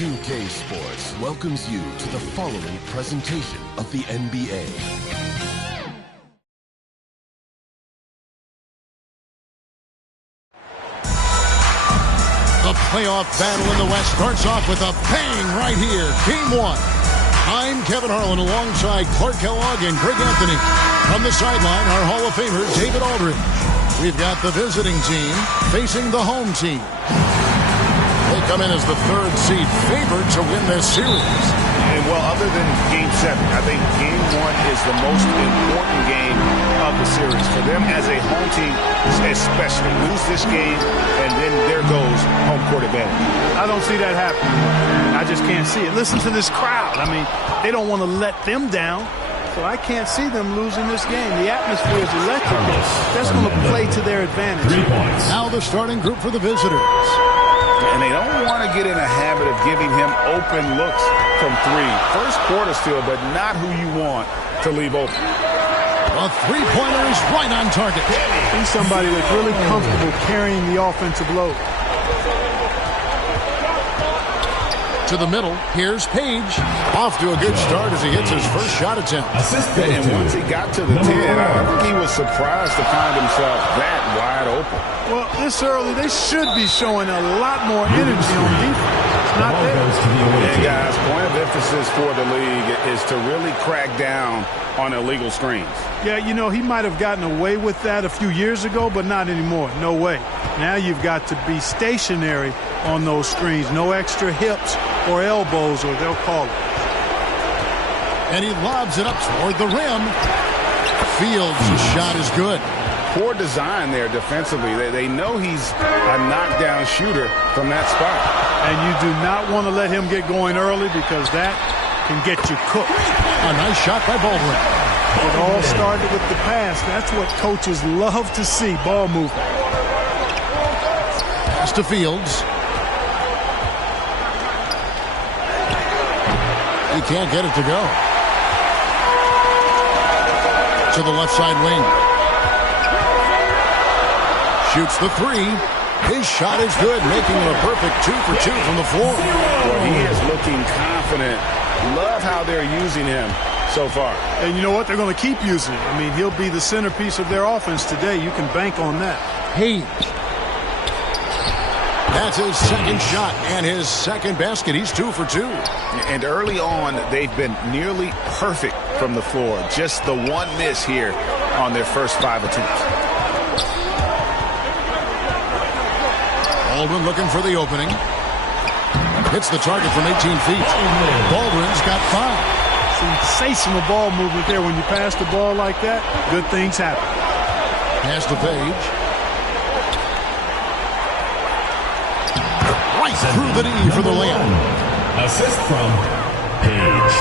2K Sports welcomes you to the following presentation of the NBA. The playoff battle in the West starts off with a bang right here. Game 1. I'm Kevin Harlan alongside Clark Kellogg and Greg Anthony. From the sideline, our Hall of Famer, David Aldridge. We've got the visiting team facing the home team. They come in as the third seed favored to win this series. And well, other than Game 7, I think Game 1 is the most important game of the series. For them as a home team, especially, lose this game, and then there goes home court advantage. I don't see that happening. I just can't see it. Listen to this crowd. I mean, they don't want to let them down. So I can't see them losing this game. The atmosphere is electric. That's going to play to their advantage. Now the starting group for the visitors. And they don't want to get in a habit of giving him open looks from three. First quarter still, but not who you want to leave open. A three-pointer is right on target. He's somebody that's really comfortable carrying the offensive load. To the middle, here's Page. Off to a good start as he hits his first shot attempt. And once he got to the 10, I think he was surprised to find himself that wide open. Well, this early, they should be showing a lot more energy on defense. It's not there. And guys, point of emphasis for the league is to really crack down on illegal screens. Yeah, you know, he might have gotten away with that a few years ago, but not anymore. No way. Now you've got to be stationary on those screens. No extra hips or elbows, or they'll call it. And he lobs it up toward the rim. Fields' shot is good. Poor design there defensively. They know he's a knockdown shooter from that spot. And you do not want to let him get going early because that can get you cooked. A nice shot by Baldwin. It all started with the pass. That's what coaches love to see, ball movement. Pass to Fields. He can't get it to go. To the left side wing. Shoots the three. His shot is good, making him a perfect 2 for 2 from the floor. Well, he is looking confident. Love how they're using him so far. And you know what? They're going to keep using him. I mean, he'll be the centerpiece of their offense today. You can bank on that. Page. That's his second shot and his second basket. He's 2 for 2. And early on, they've been nearly perfect from the floor. Just the one miss here on their first 5 attempts. Baldwin looking for the opening. Hits the target from 18 feet. Baldwin's got 5. Sensational ball movement there. When you pass the ball like that, good things happen. Pass to Page. Right through the knee for the layup. Assist from Page.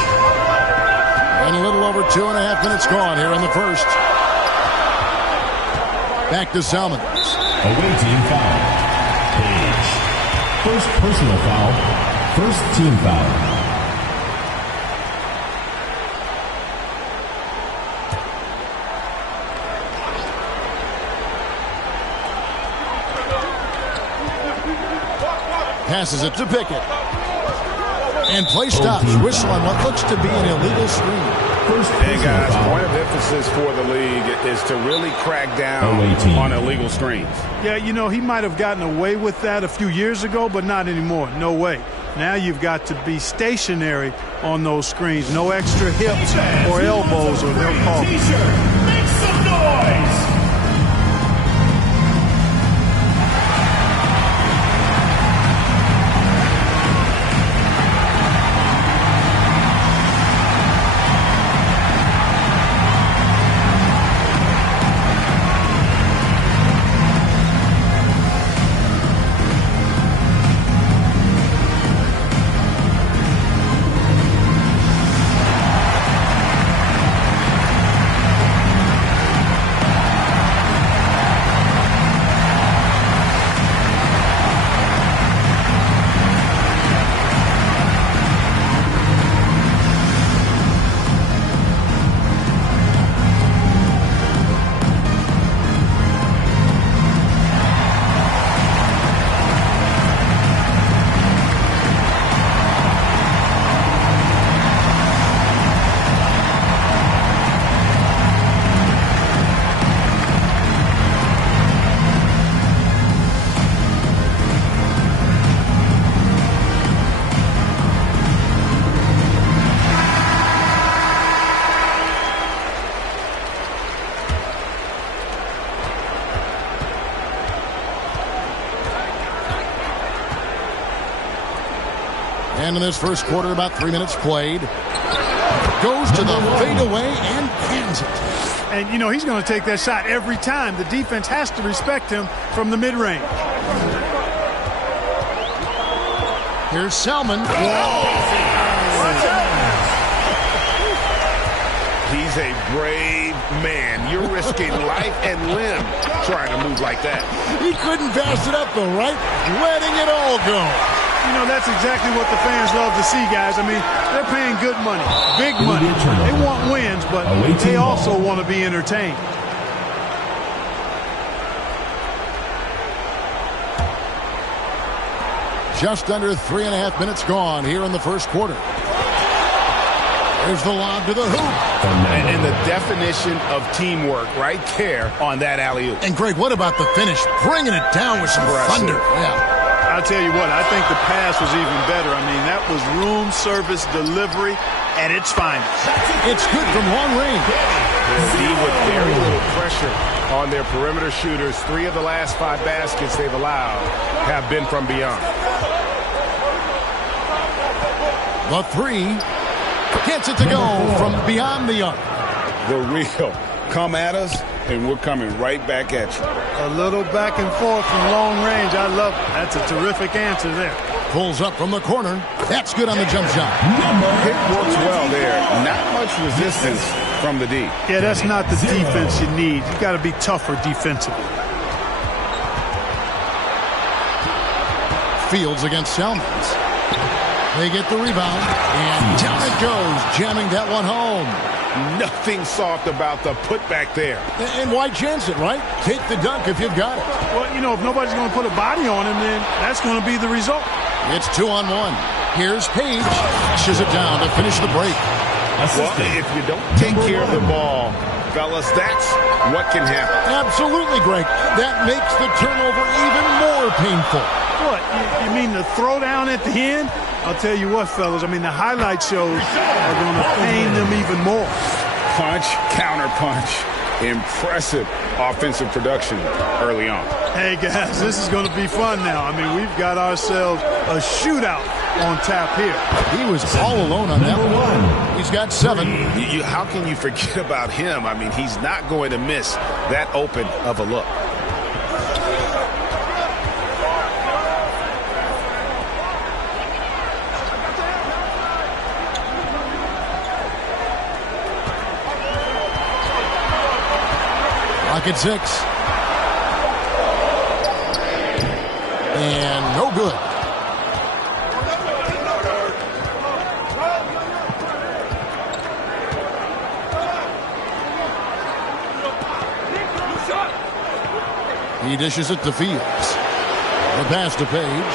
And a little over 2.5 minutes gone here in the first. Back to Salmons. Away team foul. Page. First personal foul. First team foul. Passes it to Pickett. And play stops. Whistle on what looks to be an illegal screen. And guys, point of emphasis for the league is to really crack down on illegal screens. Yeah, you know, he might have gotten away with that a few years ago, but not anymore. No way. Now you've got to be stationary on those screens. No extra hips or elbows, or they'll call it. Make some noise! And in this first quarter, about 3 minutes played. Goes to the fadeaway and pins it. And, you know, he's going to take that shot every time. The defense has to respect him from the mid-range. Here's Selman. He's a brave man. You're risking life and limb trying to move like that. He couldn't pass it up, though, right? Letting it all go. You know, that's exactly what the fans love to see, guys. I mean, they're paying good money, big money. They want wins, but they also want to be entertained. Just under 3.5 minutes gone here in the first quarter. There's the lob to the hoop. And the definition of teamwork right there on that alley-oop. And, Greg, what about the finish? Bringing it down with some thunder. Yeah. I'll tell you what, I think the pass was even better. I mean, that was room service delivery at its finest. It's good from long range. Indeed, with very little pressure on their perimeter shooters. 3 of the last 5 baskets they've allowed have been from beyond. The 3 gets it to go from beyond the arc. The real. Come at us, and we're coming right back at you. A little back and forth from long range. I love it. That's a terrific answer there. Pulls up from the corner. That's good on the jump shot. It works well there. Not much resistance from the D. Yeah, that's not the defense you need. You got to be tougher defensively. Fields against Selmans. They get the rebound, and down it goes, jamming that one home. Nothing soft about the putback there. And why chance it, right? Take the dunk if you've got it. Well, you know, if nobody's going to put a body on him, then that's going to be the result. It's 2-on-1. Here's Page. Slashes it down to finish the break. Well, if you don't take care of the ball, fellas, that's what can happen. Absolutely, Greg. That makes the turnover even more painful. What? You mean the throwdown at the end? I'll tell you what, fellas. I mean, the highlight shows are going to pain them even more. Punch, counter punch. Impressive offensive production early on. Hey, guys, this is going to be fun now. I mean, we've got ourselves a shootout on tap here. He was all alone on that one. He's got 7. How can you forget about him? I mean, he's not going to miss that open of a look. At 6. And no good. He dishes it to Fields. The pass to Page.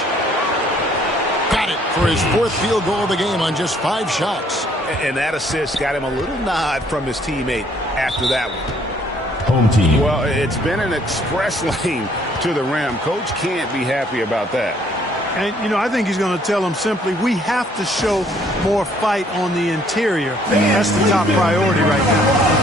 Got it for his 4th field goal of the game on just 5 shots. And that assist got him a little nod from his teammate after that one. Home team. Well, it's been an express lane to the rim. Coach can't be happy about that. And, you know, I think he's going to tell them simply, we have to show more fight on the interior. That's the top priority right now.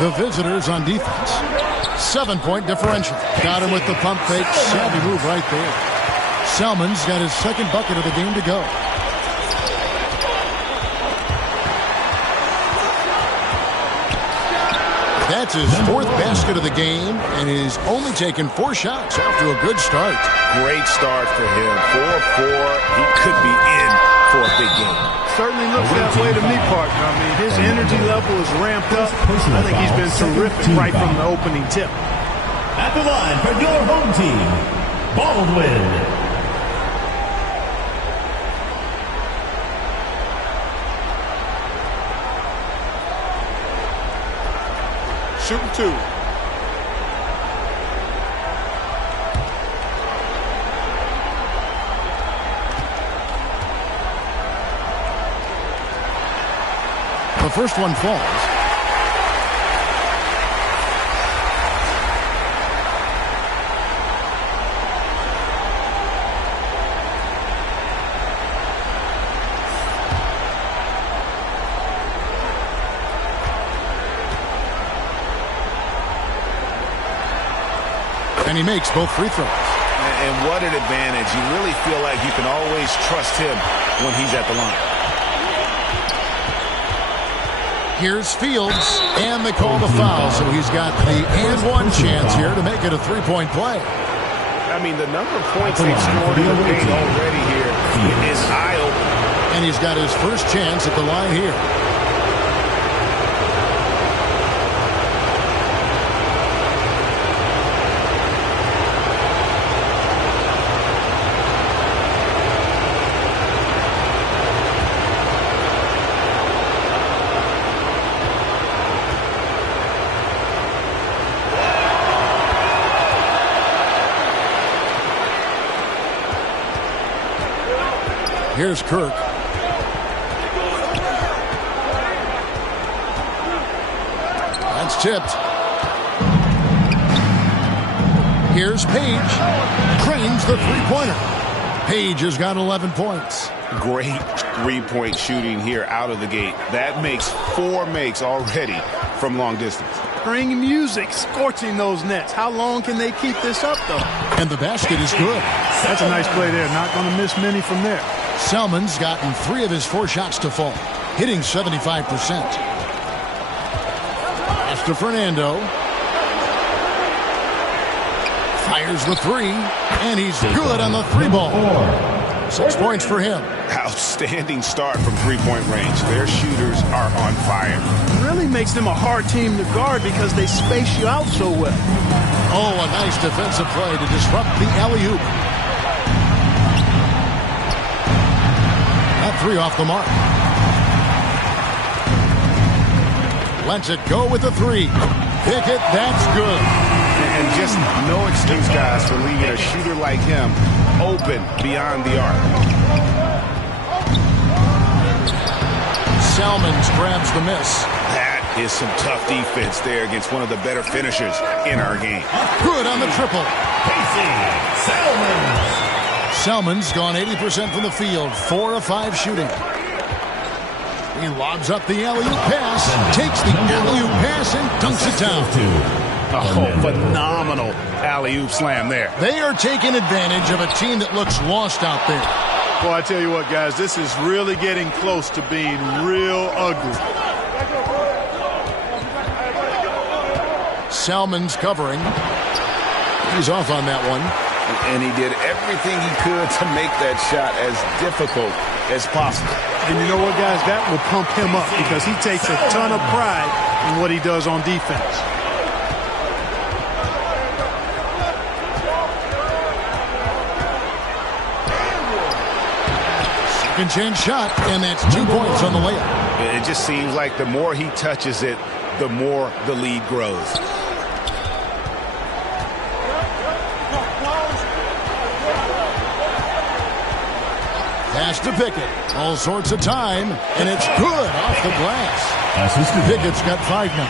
The visitors on defense. 7-point differential. Got him with the pump fake. Savvy move right there. Selman's got his second bucket of the game to go. That's his fourth basket of the game, and he's only taken 4 shots. Off to a good start. Great start for him. 4-4. He could be in for a big game. Certainly looks that way to me, partner. I mean, his energy level is ramped up. I think he's been terrific right from the opening tip. At the line for your home team, Baldwin. Shooting 2. The first one falls. And he makes both free throws. And what an advantage. You really feel like you can always trust him when he's at the line. Here's Fields, and they call the foul, so he's got the and-one chance here to make it a 3-point play. I mean, the number of points they've scored in the paint already here is eye-opening. And he's got his first chance at the line here. Here's Kirk. That's tipped. Here's Page. Cranes the three-pointer. Page has got 11 points. Great three-point shooting here out of the gate. That makes 4 makes already from long distance. Spring music scorching those nets. How long can they keep this up, though? And the basket is good. That's a nice play there. Not going to miss many from there. Selman's gotten 3 of his 4 shots to fall, hitting 75%. Pass to Fernando. Fires the 3, and he's good on the 3-ball. 6 points for him. Outstanding start from three-point range. Their shooters are on fire. It really makes them a hard team to guard because they space you out so well. Oh, a nice defensive play to disrupt the alley-oop. That 3 off the mark. Lets it go with the 3. Pickett, that's good. And just no excuse, guys, for leaving a shooter like him open beyond the arc. Salmons grabs the miss. That is some tough defense there against one of the better finishers in our game. Good on the triple. Salmons. Selman's gone 80% from the field, 4 of 5 shooting. He lobs up the alley-oop pass, takes the alley-oop pass and dunks it down. Oh, phenomenal alley-oop slam there. They are taking advantage of a team that looks lost out there. Well, I tell you what, guys, this is really getting close to being real ugly. Salmons covering. He's off on that one. And he did everything he could to make that shot as difficult as possible. And you know what, guys? That will pump him up because he takes a ton of pride in what he does on defense. Second chance shot, and that's 2 points on the layup. It just seems like the more he touches it, the more the lead grows. Pass to Pickett. All sorts of time, and it's good off the glass. Pickett's got 5 now.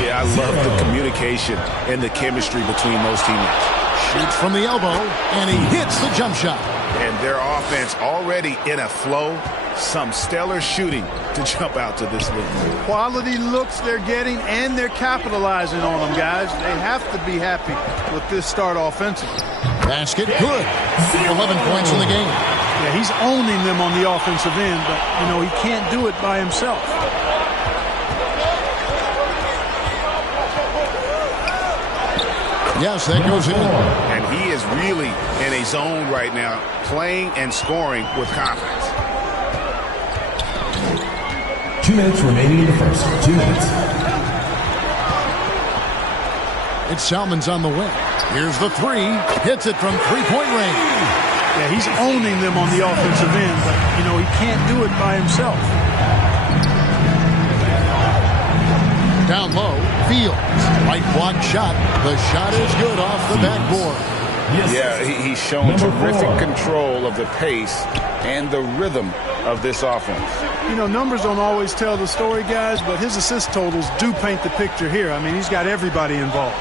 Yeah, I love the communication and the chemistry between those teammates. Shoots from the elbow, and he hits the jump shot. And their offense already in a flow. some stellar shooting to jump out to this lead. Quality looks they're getting, and they're capitalizing on them, guys. They have to be happy with this start offensively. Basket good. 11 points in the game. Yeah, he's owning them on the offensive end, but, you know, he can't do it by himself. Yes, that goes in. And he is really in a zone right now, playing and scoring with confidence. 2 minutes remaining in the first. 2 minutes. It's Salmon's on the wing. Here's the three. Hits it from three-point range. Yeah, he's owning them on the offensive end, but, you know, he can't do it by himself. Down low, Fields. Right block shot. The shot is good off the backboard. Yes. Yeah, he's shown terrific control of the pace and the rhythm of this offense. You know, numbers don't always tell the story, guys, but his assist totals do paint the picture here. I mean, he's got everybody involved.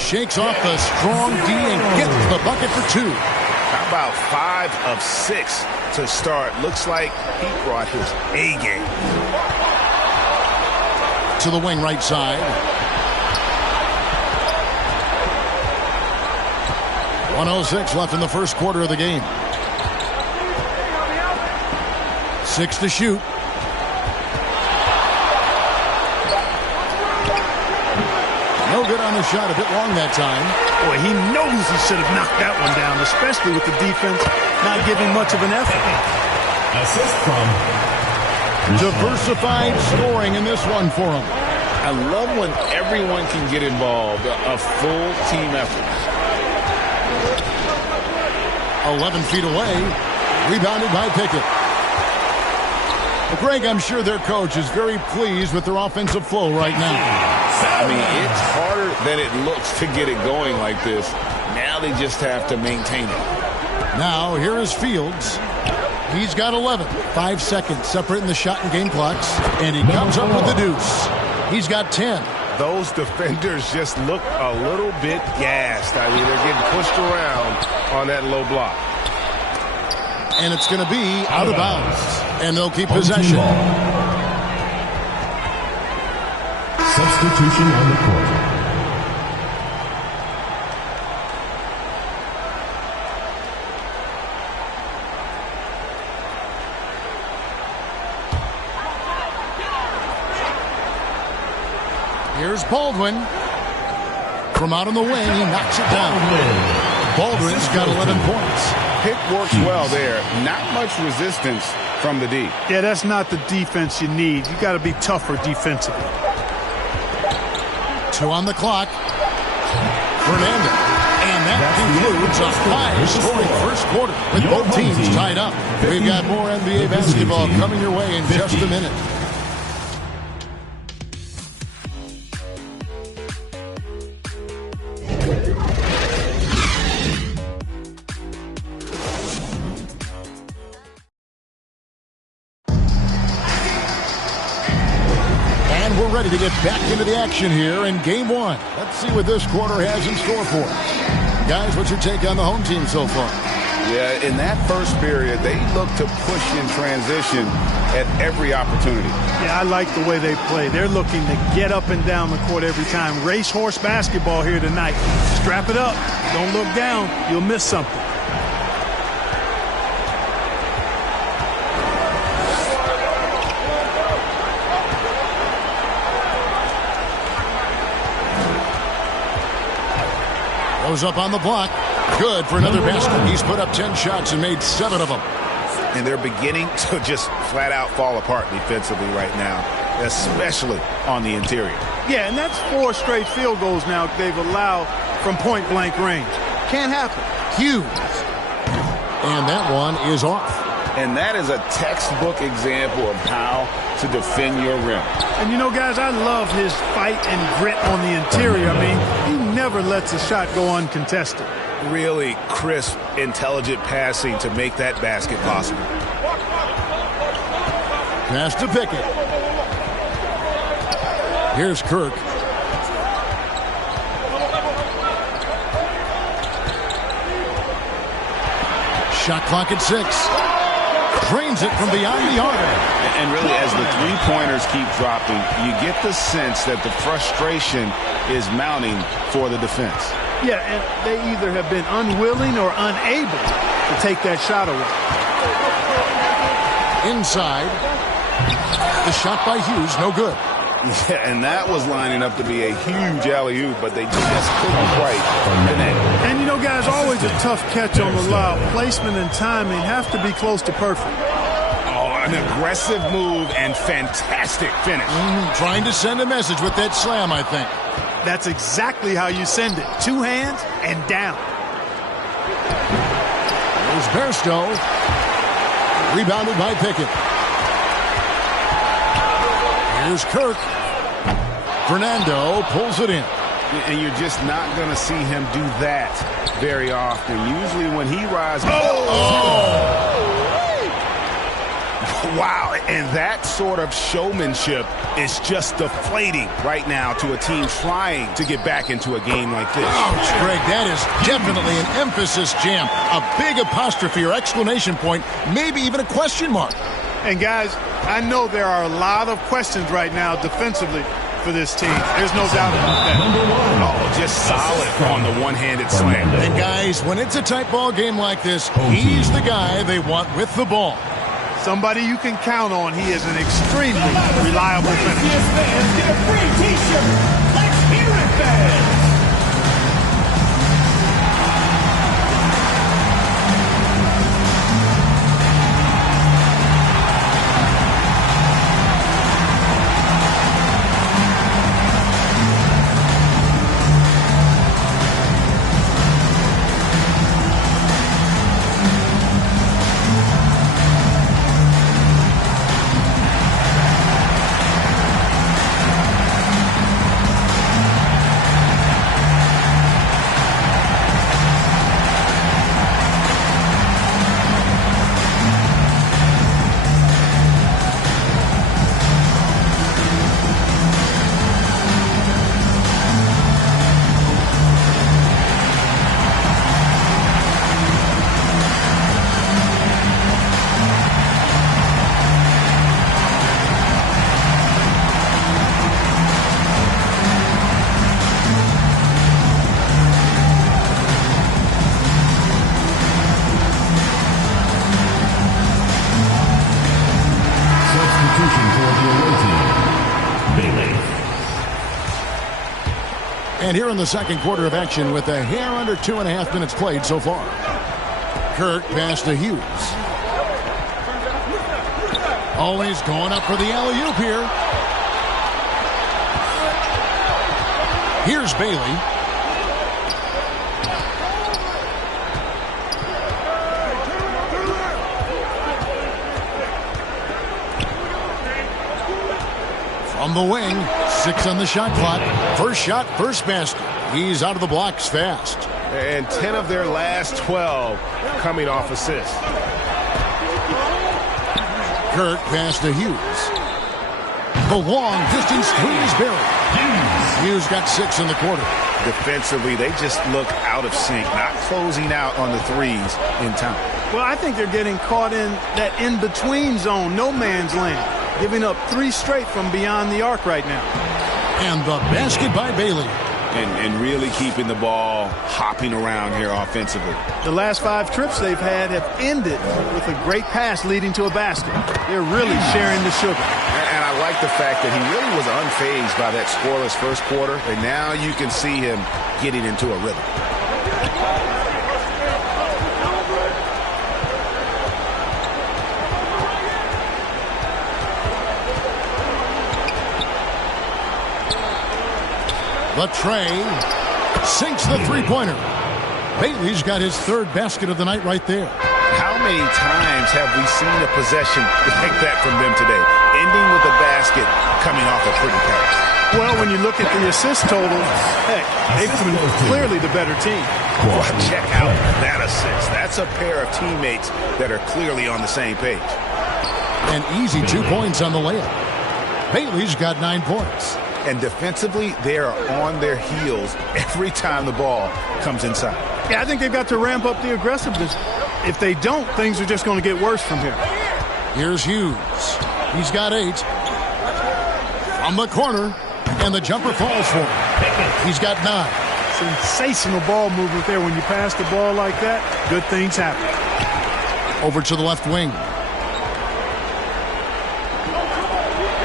Shakes off the strong D and gets the bucket for two. How about 5 of 6 to start? Looks like he brought his A game. To the wing right side. 1:06 left in the first quarter of the game. 6 to shoot. No good on the shot. A bit long that time. Boy, he knows he should have knocked that one down, especially with the defense not giving much of an effort. Assist from Diversified scoring in this one for him. I love when everyone can get involved, a full team effort. 11 feet away. Rebounded by Pickett. Well, Greg, I'm sure their coach is very pleased with their offensive flow right now. I mean, it's harder than it looks to get it going like this. Now they just have to maintain it. Now, here is Fields. He's got 11. 5 seconds separating the shot and game clocks. And he comes up with the deuce. He's got 10. Those defenders just look a little bit gassed. I mean, they're getting pushed around on that low block. And it's going to be out of bounds. And they'll keep possession. Substitution on the court. Here's Baldwin. From out on the wing, he knocks it down. Baldwin's got 11 points. Pick works well there. Not much resistance from the D. Yeah, that's not the defense you need. You got to be tougher defensively. 2 on the clock. Fernandez. And that concludes a high-scoring first quarter with both teams tied up. We've got more NBA basketball coming your way in just a minute. We're ready to get back into the action here in game one. Let's see what this quarter has in store for us. Guys, what's your take on the home team so far? Yeah, in that first period, they look to push in transition at every opportunity. Yeah, I like the way they play. They're looking to get up and down the court every time. Racehorse basketball here tonight. Strap it up. Don't look down. You'll miss something. Goes up on the block. Good for another basket. He's put up 10 shots and made 7 of them. And they're beginning to just flat out fall apart defensively right now, especially on the interior. Yeah, and that's 4 straight field goals now they've allowed from point-blank range. Can't happen. Huge. And that one is off. And that is a textbook example of how to defend your rim. And, you know, guys, I love his fight and grit on the interior. I mean, he never lets a shot go uncontested. Really crisp, intelligent passing to make that basket possible. Pass to Pickett. Here's Kirk. Shot clock at 6. Drains it from beyond the arc. And really, as the three-pointers keep dropping, you get the sense that the frustration is mounting for the defense. Yeah, and they either have been unwilling or unable to take that shot away. Inside. The shot by Hughes, no good. Yeah, and that was lining up to be a huge alley-oop, but they just couldn't quite connect. And, you know, guys, always a tough catch on the lob. Placement and timing have to be close to perfect. Oh, an aggressive move and fantastic finish. Trying to send a message with that slam, I think. That's exactly how you send it. Two hands and down. There's Bairstow. Rebounded by Pickett. Here's Kirk. Fernando pulls it in. And you're just not going to see him do that very often. Usually when he rises... Wow, and that sort of showmanship is just deflating right now to a team trying to get back into a game like this. Ouch, Greg, that is definitely an emphasis jam. A big apostrophe or exclamation point, maybe even a question mark. And, guys, I know there are a lot of questions right now defensively for this team. There's no doubt about that. Oh, just solid on the one-handed slam. And, guys, when it's a tight ball game like this, he's the guy they want with the ball. Somebody you can count on. He is an extremely reliable finisher. Get a free T-shirt. Let's hear it, fans. And here in the second quarter of action with a hair under 2.5 minutes played so far. Kirk pass to Hughes. Always going up for the alley-oop here. Here's Bailey. From the wing, 6 on the shot clock. First shot, first basket. He's out of the blocks fast. And 10 of their last 12 coming off assists. Kirk pass to Hughes. The long distance three is buried. Hughes got 6 in the quarter. Defensively, they just look out of sync, not closing out on the threes in time. Well, I think they're getting caught in that in-between zone, no man's land, giving up 3 straight from beyond the arc right now. And the basket by Bailey. And really keeping the ball hopping around here offensively. The last 5 trips they've had have ended with a great pass leading to a basket. They're really sharing the sugar. And I like the fact that he really was unfazed by that scoreless first quarter. And now you can see him getting into a rhythm. The tray sinks the three-pointer. Bailey's got his 3rd basket of the night right there. How many times have we seen a possession like that from them today? Ending with a basket coming off a pretty pass. Well, when you look at the assist totals, heck, they've been clearly the better team. Well, check out that assist. That's a pair of teammates that are clearly on the same page. An easy 2 points on the layup. Bailey's got 9 points. And defensively, they are on their heels every time the ball comes inside. Yeah, I think they've got to ramp up the aggressiveness. If they don't, things are just going to get worse from here. Here's Hughes. He's got 8. From the corner. And the jumper falls for him. He's got 9. Sensational ball movement there. When you pass the ball like that, good things happen. Over to the left wing.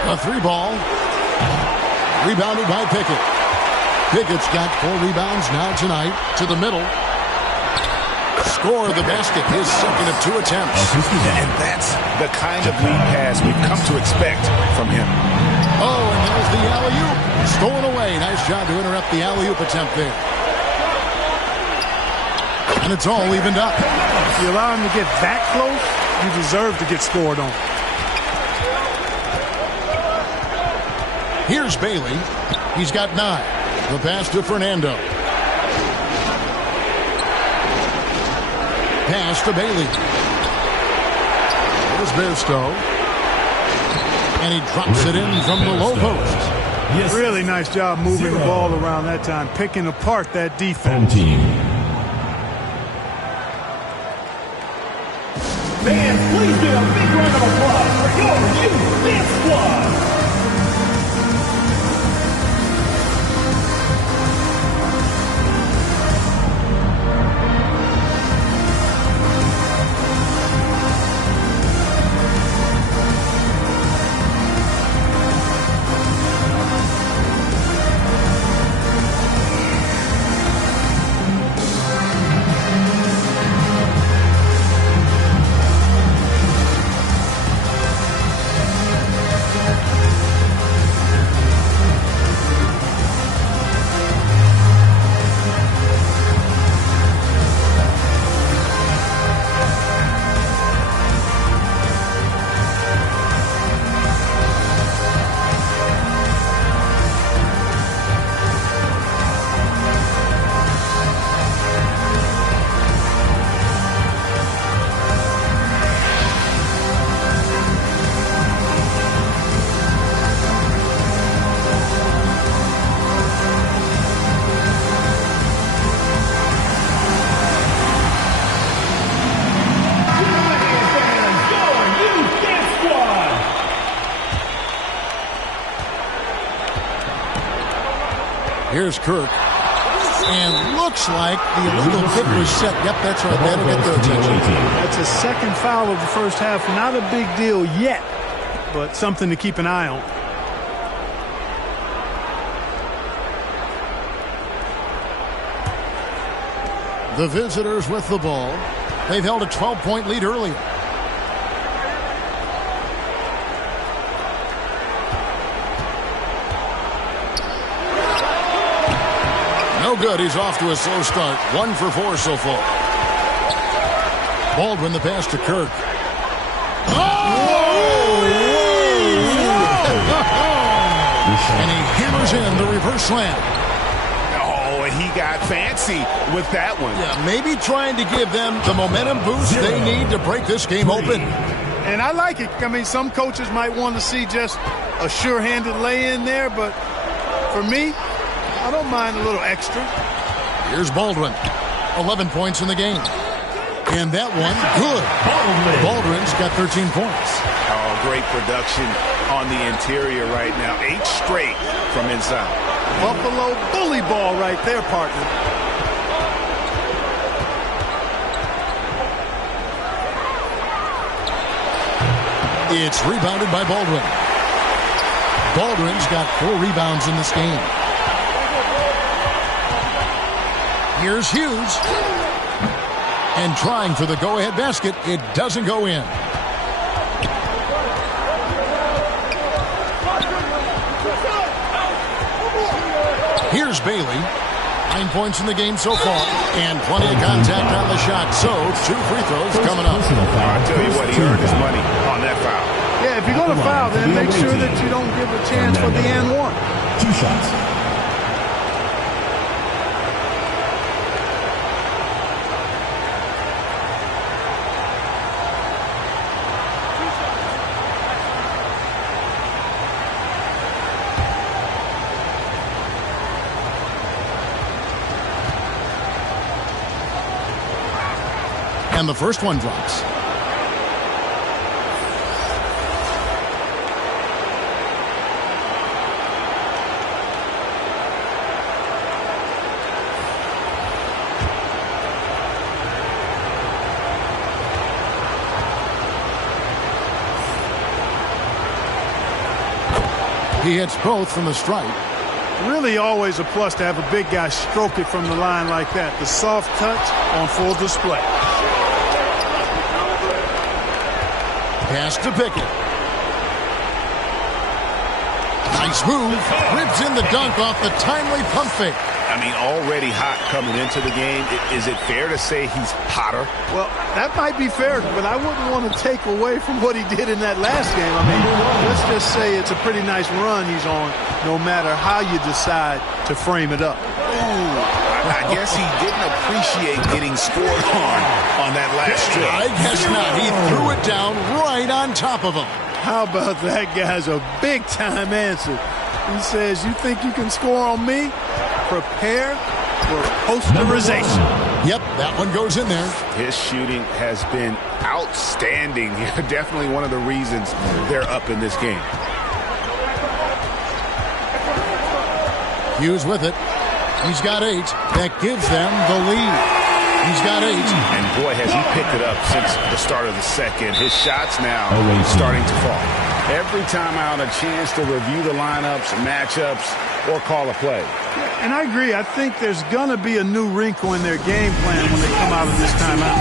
A 3 ball. Rebounded by Pickett. Pickett's got 4 rebounds now tonight. To the middle. Score the basket. His second of 2 attempts. And that's the kind of lead pass we've come to expect from him. Oh, and there's the alley-oop. Stolen away. Nice job to interrupt the alley-oop attempt there. And it's all evened up. If you allow him to get that close, you deserve to get scored on. Here's Bailey. He's got 9. The pass to Fernando. Pass to Bailey. Here's Bairstow. And he drops it in from the low post. Yes. Really nice job moving the ball around that time, picking apart that defense. Home team. Fans, please give a big round of applause for your youth dance squad. Here's Kirk. And looks like the illegal kick was set. Yep, that's right. That'll get their attention. That's a second foul of the first half. Not a big deal yet, but something to keep an eye on. The visitors with the ball. They've held a 12-point lead earlier. No good. He's off to a slow start. 1 for 4 so far. Baldwin the pass to Kirk. And he hammers in the reverse slam. Oh, he got fancy with that one. Yeah, maybe trying to give them the momentum boost they need to break this game open. And I like it. I mean, some coaches might want to see just a sure-handed lay-in there, but for me, I don't mind a little extra. Here's Baldwin. 11 points in the game. And that one, good. Baldwin's got 13 points. Oh, great production on the interior right now. 8 straight from inside. Buffalo bully ball right there, partner. It's rebounded by Baldwin. Baldwin's got 4 rebounds in this game. Here's Hughes. And trying for the go-ahead basket. It doesn't go in. Here's Bailey. 9 points in the game so far. And plenty of contact on the shot. So, 2 free throws coming up. I tell you what, he earned his money on that foul. Yeah, if you're going to foul, then make sure that you don't give a chance for the and one. 2 shots. And the first one drops. He hits both from the stripe. Really always a plus to have a big guy stroke it from the line like that. The soft touch on full display. Pass to Pickett. Nice move. Ribs in the dunk off the timely pump fake. I mean, already hot coming into the game. Is it fair to say he's hotter? Well, that might be fair, but I wouldn't want to take away from what he did in that last game. I mean, let's just say it's a pretty nice run he's on, no matter how you decide to frame it up. Ooh, I guess he didn't appreciate getting scored on that last strip. I guess not. He threw it down right on top of him. How about that guy's a big-time answer? He says, you think you can score on me? Prepare for posterization. Yep, that one goes in there. His shooting has been outstanding. Definitely one of the reasons they're up in this game. Hughes with it. He's got 8. That gives them the lead. He's got 8. And boy, has he picked it up since the start of the second. His shots now starting to fall. Every time out, a chance to review the lineups, matchups, or call a play. And I agree. I think there's going to be a new wrinkle in their game plan when they come out of this timeout.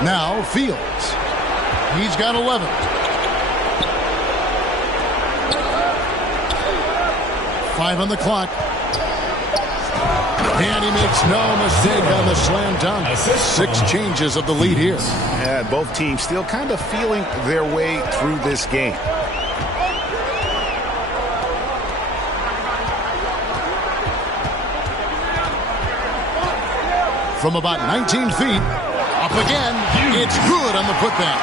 Now Fields. He's got 11. Five on the clock. And he makes no mistake on the slam dunk. 6 changes of the lead here. Yeah, both teams still kind of feeling their way through this game. From about 19 feet, up again, it's good on the putback.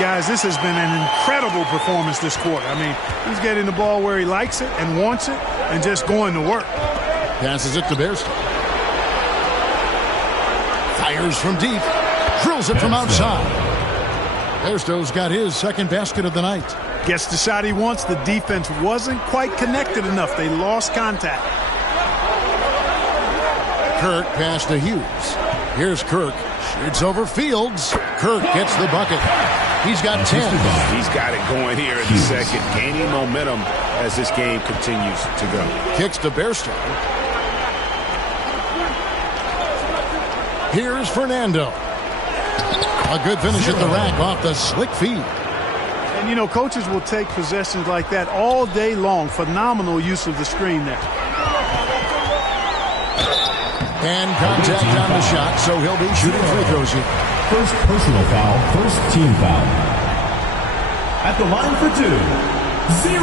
Guys, this has been an incredible performance this quarter. I mean, he's getting the ball where he likes it and wants it and just going to work. Passes it to Bairstow. Fires from deep. Drills it from outside. Bairstow's got his second basket of the night. Gets the shot he wants. The defense wasn't quite connected enough. They lost contact. Kirk pass to Hughes. Here's Kirk. Shoots over Fields. Kirk gets the bucket. He's got 10. He's got it going here in the second. Gaining momentum as this game continues to go. Kicks to Bairstow. Here's Fernando. A good finish at the rack off the slick feed. And, you know, coaches will take possessions like that all day long. Phenomenal use of the screen there. And contact on the shot, so he'll be shooting free throws here. First personal foul, first team foul. At the line for 2, 0.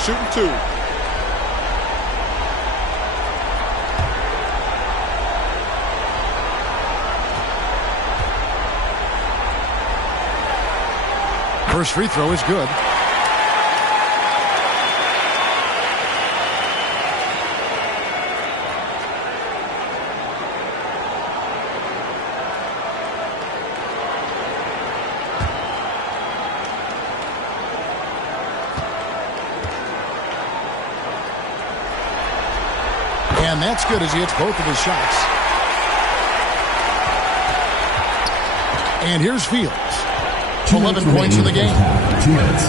Shooting 2. First free throw is good. And that's good as he hits both of his shots. And here's Fields. 11 points in the game. 2 minutes.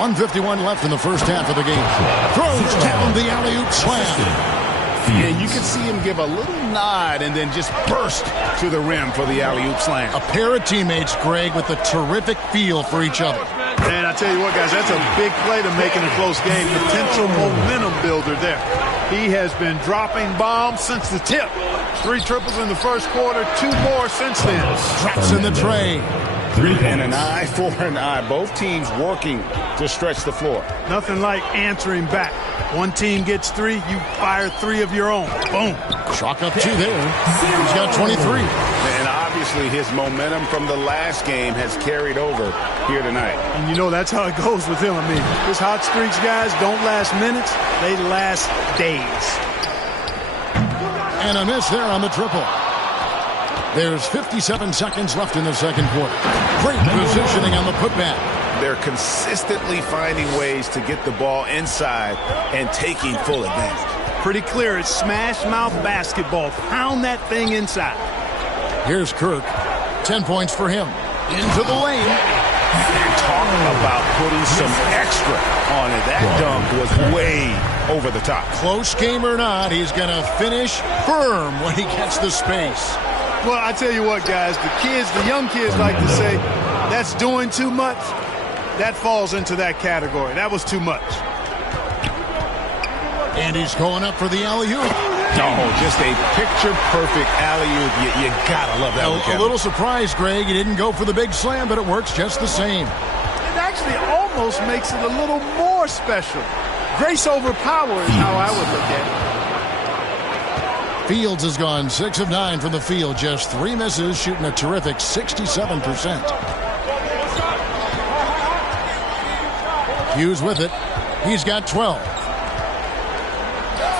.151 left in the first half of the game. Throws down the alley-oop slam. And you can see him give a little nod and then just burst to the rim for the alley-oop slam. A pair of teammates, Greg, with a terrific feel for each other. And I tell you what, guys, that's a big play to make in a close game. Potential momentum builder there. He has been dropping bombs since the tip. 3 triples in the first quarter, 2 more since then. Drops in the tray. 3 And an eye for an eye. Both teams working to stretch the floor. Nothing like answering back. One team gets 3, you fire 3 of your own. Boom. Chalk up 2 there. He's got 23. And obviously his momentum from the last game has carried over here tonight. And you know that's how it goes with him. I mean, his hot streaks, guys, don't last minutes. They last days. And a miss there on the triple. There's 57 seconds left in the second quarter. Great positioning on the putback. They're consistently finding ways to get the ball inside and taking full advantage. Pretty clear. It's smash mouth basketball. Pound that thing inside. Here's Kirk. 10 points for him. Into the lane. And talking about putting some extra on it. That dunk was way over the top. Close game or not, he's going to finish firm when he gets the space. Well, I tell you what, guys, the young kids like to say, that's doing too much. That falls into that category. That was too much. And he's going up for the alley-oop. Oh, just a picture-perfect alley-oop. You gotta love that one, A little surprised, Greg. He didn't go for the big slam, but it works just the same. It actually almost makes it a little more special. Grace over power is how I would look at it. Fields has gone 6 of 9 from the field. Just 3 misses, shooting a terrific 67%. Hughes with it. He's got 12.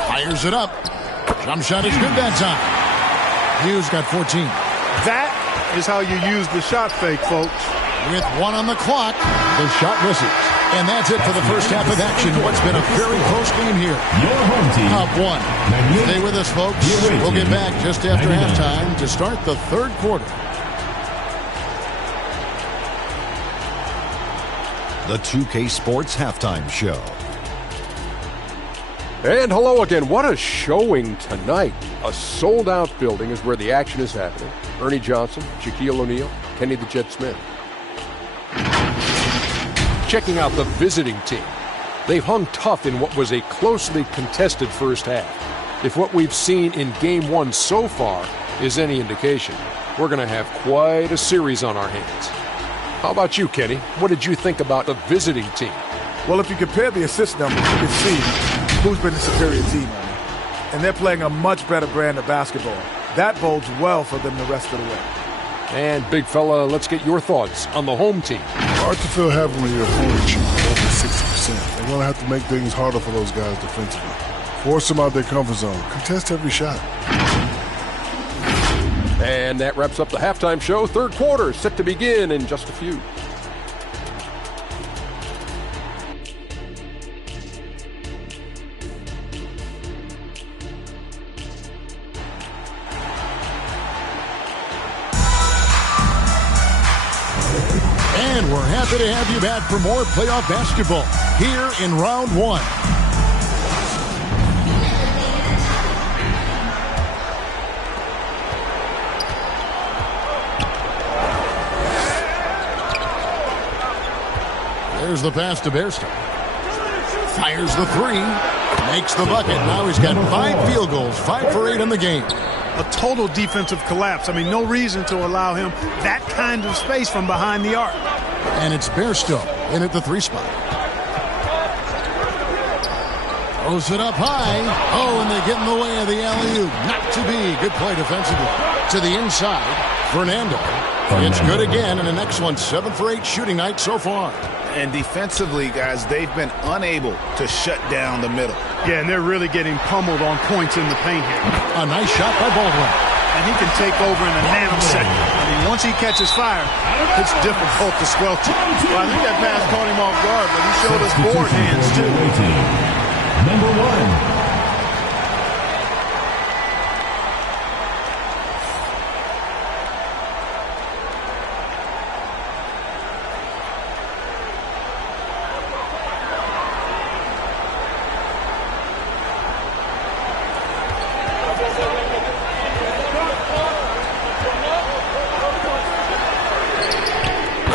Fires it up. Jump shot is good that time. Hughes got 14. That is how you use the shot fake, folks. With 1 on the clock, the shot misses. And that's it for the first half of action. What's been a very close game here. Your home team. Up 1. Stay with us, folks. We'll get back just after halftime to start the third quarter. The 2K Sports Halftime Show. And hello again. What a showing tonight. A sold-out building is where the action is happening. Ernie Johnson, Shaquille O'Neal, Kenny the Jet Smith. Checking out the visiting team. They've hung tough in what was a closely contested first half. If what we've seen in Game 1 so far is any indication, we're going to have quite a series on our hands. How about you, Kenny? What did you think about the visiting team? Well, if you compare the assist numbers, you can see who's been the superior team. And they're playing a much better brand of basketball. That bodes well for them the rest of the way. And, big fella, let's get your thoughts on the home team. Hard to feel happy when your opponent shoots over 60%. They're going to have to make things harder for those guys defensively. Force them out their comfort zone. Contest every shot. And that wraps up the halftime show. Third quarter set to begin in just a few. And we're happy to have you back for more playoff basketball here in round 1. There's the pass to Bairstow. Fires the 3. Makes the bucket. Now he's got 5 field goals. 5 for 8 in the game. A total defensive collapse. I mean, no reason to allow him that kind of space from behind the arc. And it's Bairstow in at the 3 spot. Throws it up high. Oh, and they get in the way of the alley-oop. Not to be. Good play defensively. To the inside. Fernando. It's good again, and an excellent 7 for 8 shooting night so far. And defensively, guys, they've been unable to shut down the middle. Yeah, and they're really getting pummeled on points in the paint here. A nice shot by Baldwin. and he can take over in a nanosecond. I mean, once he catches fire, it's difficult to squelch it. Well, I think that pass caught him off guard, but he showed us board hands, too. Number 1.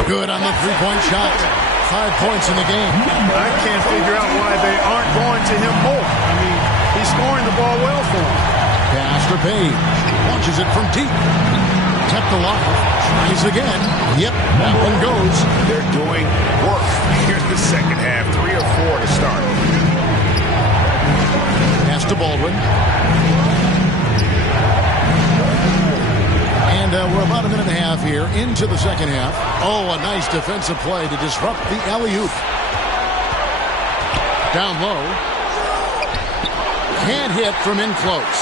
Good on the three-point shot. 5 points in the game. I can't figure out why they aren't going to him more. I mean, he's scoring the ball well for him. Pass to Page. Launches it from deep. Kept alive. Tries again. Yep, that one goes. They're doing work here in the second half. 3 or 4 to start. Pass to Baldwin. And we're about a minute and a half here into the second half. Oh, a nice defensive play to disrupt the alley-oop. Down low. Can't hit from in close.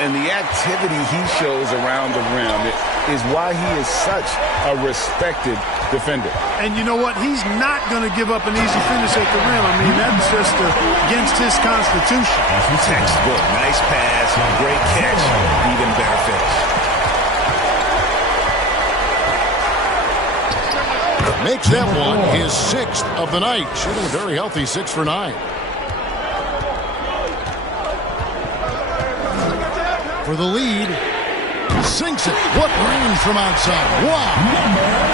And the activity he shows around the rim is why he is such a respected defender. And you know what? He's not going to give up an easy finish at the rim. I mean, that's just against his constitution. Textbook. Nice pass, great catch, even better finish. Makes that one his 6th of the night. Shooting a very healthy 6 for 9. For the lead. Sinks it. What range from outside. Wow.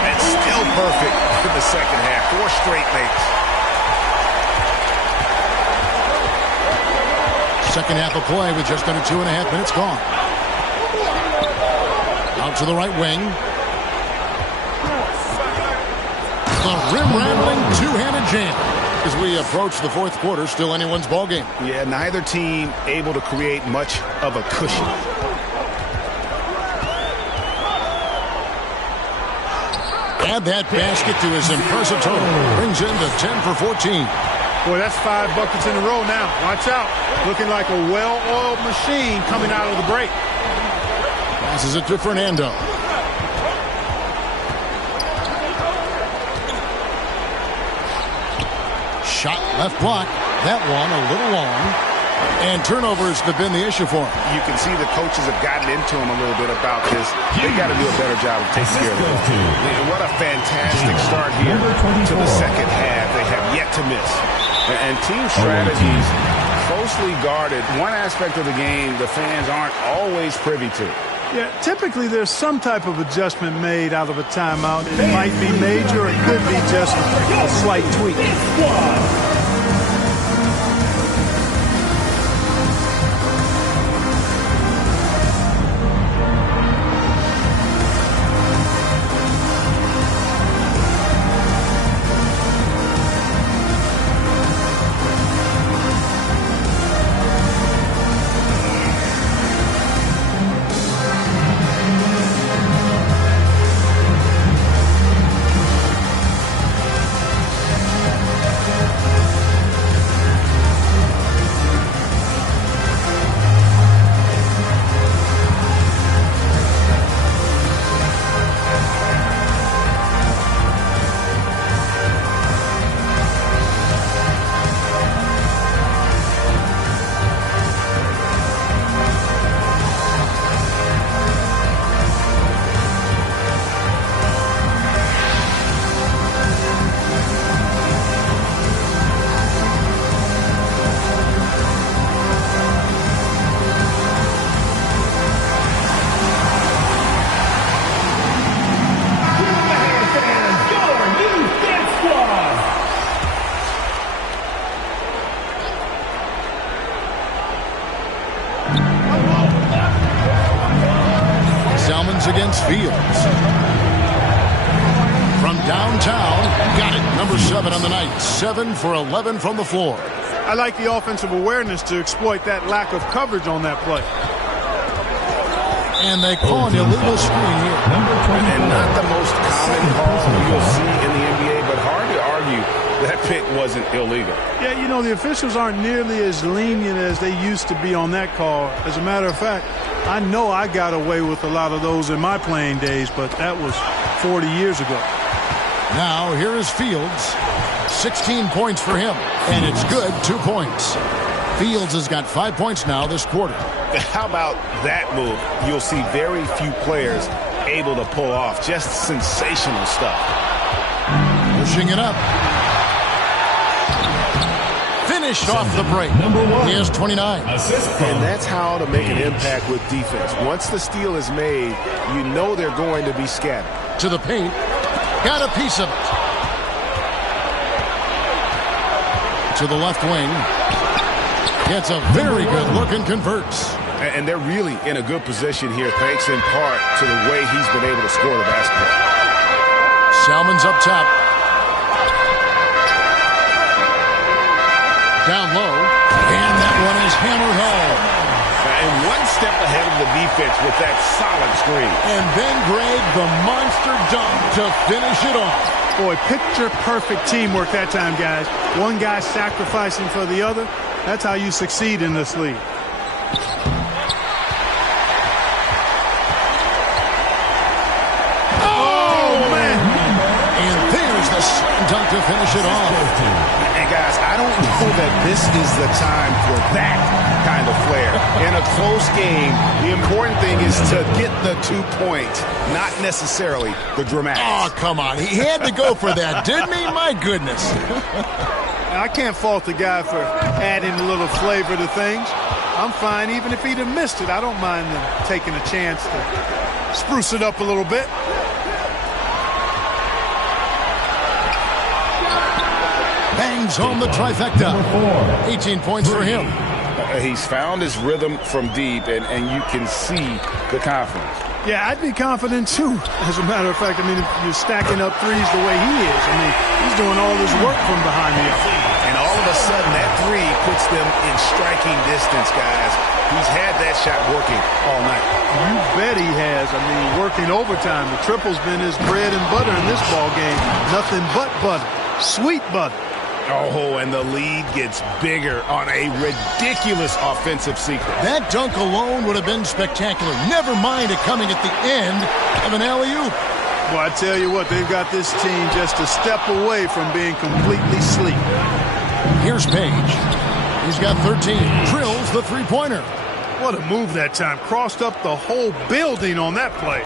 And still perfect in the second half. 4 straight makes. Second half of play with just under 2.5 minutes gone. Out to the right wing. The rim-rambling two-handed jam. As we approach the fourth quarter, still anyone's ballgame. Yeah, neither team able to create much of a cushion. Add that basket to his impressive total. Brings in to 10 for 14. Boy, that's 5 buckets in a row now. Watch out. Looking like a well-oiled machine coming out of the break. Passes it to Fernando. Shot left block. That one a little long. And turnovers have been the issue for him. You can see the coaches have gotten into him a little bit about this. They got to do a better job of taking care of the ball. What a fantastic start here to the second half. They have yet to miss. And team strategies closely guarded. One aspect of the game the fans aren't always privy to. Yeah, typically there's some type of adjustment made out of a timeout. It might be major, it could be just a slight tweak. Against Fields. From downtown, got it. Number 7 on the night. 7 for 11 from the floor. I like the offensive awareness to exploit that lack of coverage on that play. And they call an illegal screen here. And not the most common call you'll see in the NBA, but hard to argue that pick wasn't illegal. illegal. Yeah, you know, the officials aren't nearly as lenient as they used to be on that call. As a matter of fact, I know I got away with a lot of those in my playing days, but that was 40 years ago. Now, here is Fields. 16 points for him, and it's good, 2 points. Fields has got 5 points now this quarter. How about that move? You'll see very few players able to pull off. Just sensational stuff. Pushing it up. Finished off the break. He has 29. And that's how to make an impact with defense. Once the steal is made, you know they're going to be scattered. To the paint. Got a piece of it. To the left wing. Gets a very good look and converts. And they're really in a good position here, thanks in part to the way he's been able to score the basketball. Salmon's up top. Down low. And that one is hammered home. And one step ahead of the defense with that solid screen. And then, Greg, the monster dunk to finish it off. Boy, picture-perfect teamwork that time, guys. One guy sacrificing for the other. That's how you succeed in this league. Dunk to finish it off. And guys, I don't know that this is the time for that kind of flair. In a close game, the important thing is to get the 2 points, not necessarily the dramatic. Oh, come on. He had to go for that, didn't he? My goodness. I can't fault the guy for adding a little flavor to things. I'm fine even if he'd have missed it. I don't mind them taking a chance to spruce it up a little bit. Bangs home the trifecta. 18 points for him. He's found his rhythm from deep, and you can see the confidence. Yeah, I'd be confident, too. As a matter of fact, I mean, if you're stacking up threes the way he is, I mean, he's doing all this work from behind the arc. And all of a sudden, that three puts them in striking distance, guys. He's had that shot working all night. You bet he has. I mean, working overtime. The triple's been his bread and butter in this ball game. Nothing but butter. Sweet butter. Oh, and the lead gets bigger on a ridiculous offensive sequence. That dunk alone would have been spectacular. Never mind it coming at the end of an alley-oop. Well, I tell you what, they've got this team just a step away from being completely asleep. Here's Page. He's got 13. Drills the three-pointer. What a move that time. Crossed up the whole building on that play.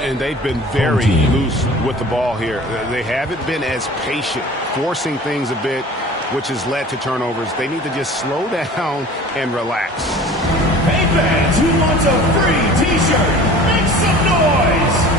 And they've been very loose with the ball here. They haven't been as patient, forcing things a bit, which has led to turnovers. They need to just slow down and relax. Hey fans, who wants a free t-shirt? Make some noise!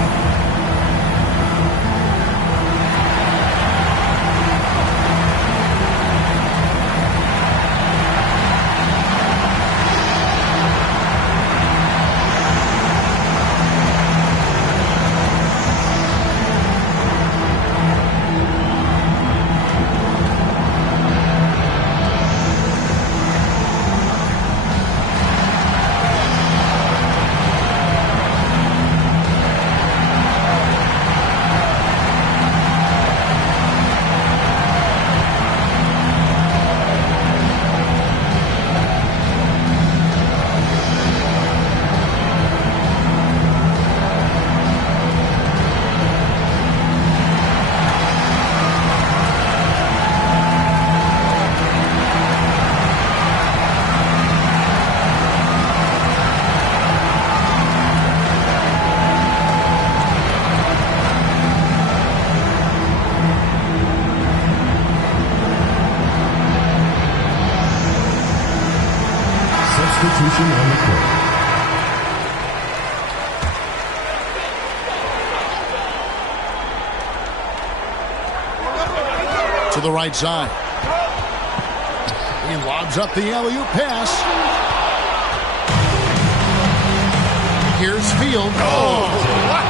Substitution on the court. To the right side. He lobs up the alley-oop pass. Here's Field. Oh, what?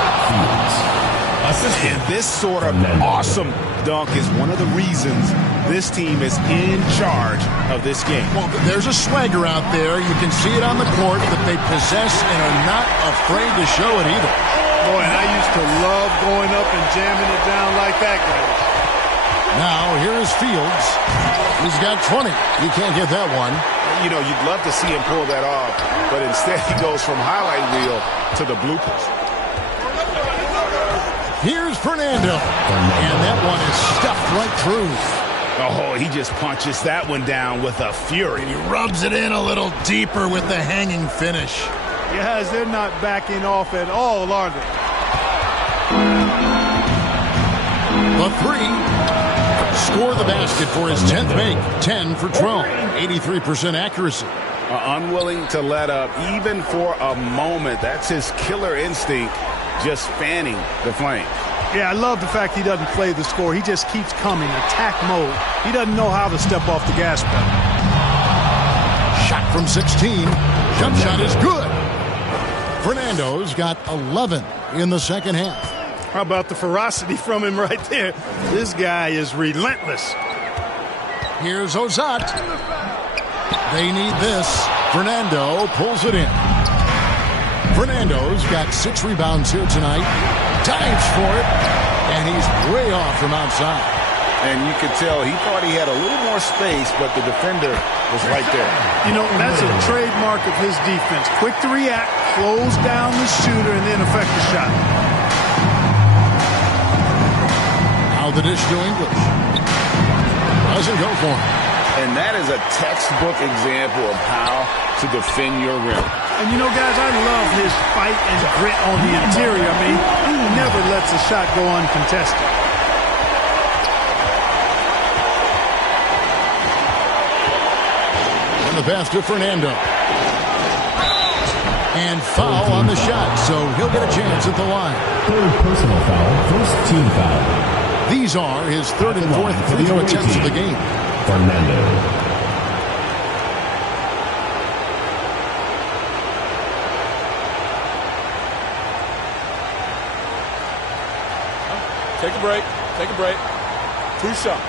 And this sort of awesome dunk is one of the reasons this team is in charge of this game. Well, there's a swagger out there. You can see it on the court that they possess and are not afraid to show it either. Boy, and I used to love going up and jamming it down like that, guys. Now, here is Fields. He's got 20. He can't get that one. You know, you'd love to see him pull that off, but instead he goes from highlight reel to the bloopers. Here's Fernando. And that one is stuffed right through. Oh, he just punches that one down with a fury. He rubs it in a little deeper with the hanging finish. Guys, they're not backing off at all, are they? The three. Score the basket for his 10th make. 10 for 12. 83% accuracy. Unwilling to let up even for a moment. That's his killer instinct, just fanning the flame. Yeah, I love the fact he doesn't play the score. He just keeps coming, attack mode. He doesn't know how to step off the gas pedal. Shot from 16. Jump shot is good. Fernando's got 11 in the second half. How about the ferocity from him right there? This guy is relentless. Here's Ozat. They need this. Fernando pulls it in. Fernando's got 6 rebounds here tonight. Dives for it. And he's way off from outside. And you could tell he thought he had a little more space, but the defender was right there. You know, that's a trademark of his defense. Quick to react, close down the shooter, and then affect the shot. Now the dish to English. Doesn't go for him. And that is a textbook example of how to defend your rim. And you know, guys, I love his fight and grit on the interior. I mean, he never lets a shot go uncontested. And the pass to Fernando. And foul on the shot, so he'll get a chance at the line. Third personal foul, first team foul. These are his third and fourth free throw attempts of the game. Fernando. Take a break. Take a break. 2 shots.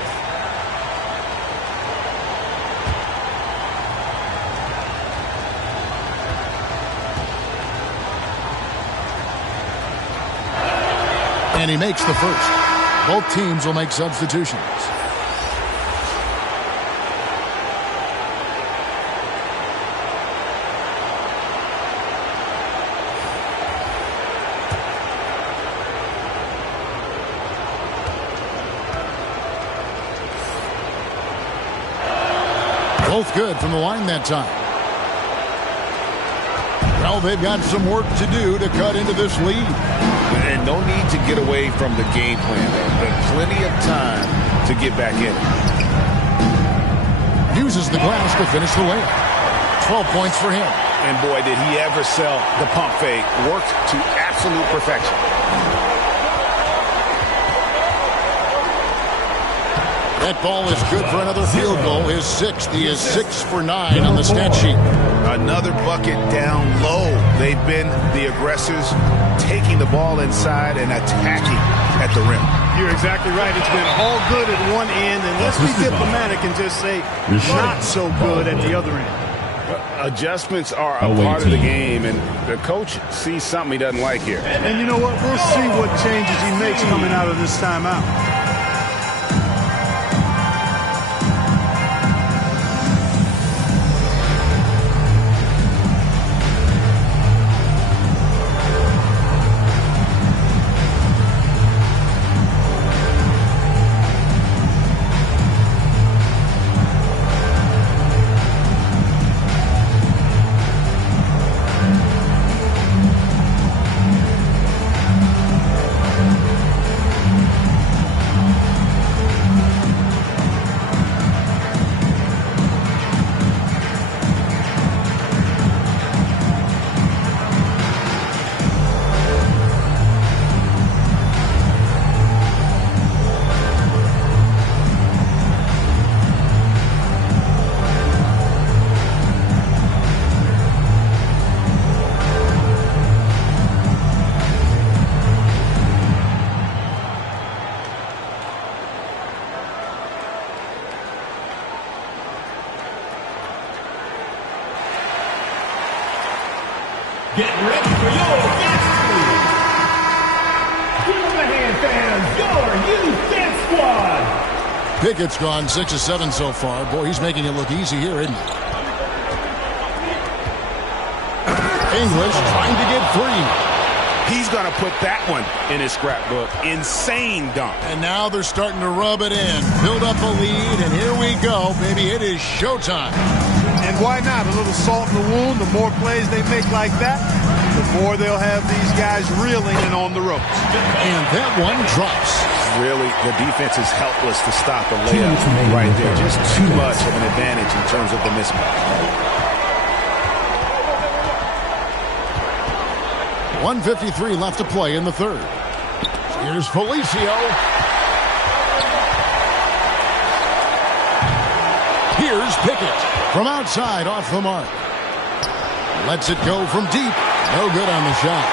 And he makes the first. Both teams will make substitutions. Both good from the line that time. Well, they've got some work to do to cut into this lead. And no need to get away from the game plan. There's plenty of time to get back in it. Uses the glass to finish the layup. 12 points for him. And boy, did he ever sell the pump fake. Worked to absolute perfection. That ball is good for another field goal. His 6th. He is 6 for 9 on the stat sheet. Another bucket down low. They've been the aggressors, taking the ball inside and attacking at the rim. You're exactly right. It's been all good at one end, and let's be diplomatic and just say not so good at the other end. Adjustments are a part of the game, and the coach sees something he doesn't like here. And you know what? We'll see what changes he makes coming out of this timeout. Get ready for your dance move. Give them a hand, fans. Your youth dance squad. Pickett's gone 6 of 7 so far. Boy, he's making it look easy here, isn't he? English trying to get free. He's going to put that one in his scrapbook. Insane dunk. And now they're starting to rub it in. Build up a lead, and here we go, baby. It is showtime. And why not? A little salt in the wound. The more plays they make like that, the more they'll have these guys reeling and on the ropes. And that one drops. Really, the defense is helpless to stop a layup right there. Just too much of an advantage in terms of the mismatch. 1:53 left to play in the third. Here's Felicio. Here's Pickett from outside off the mark. Lets it go from deep. No good on the shot.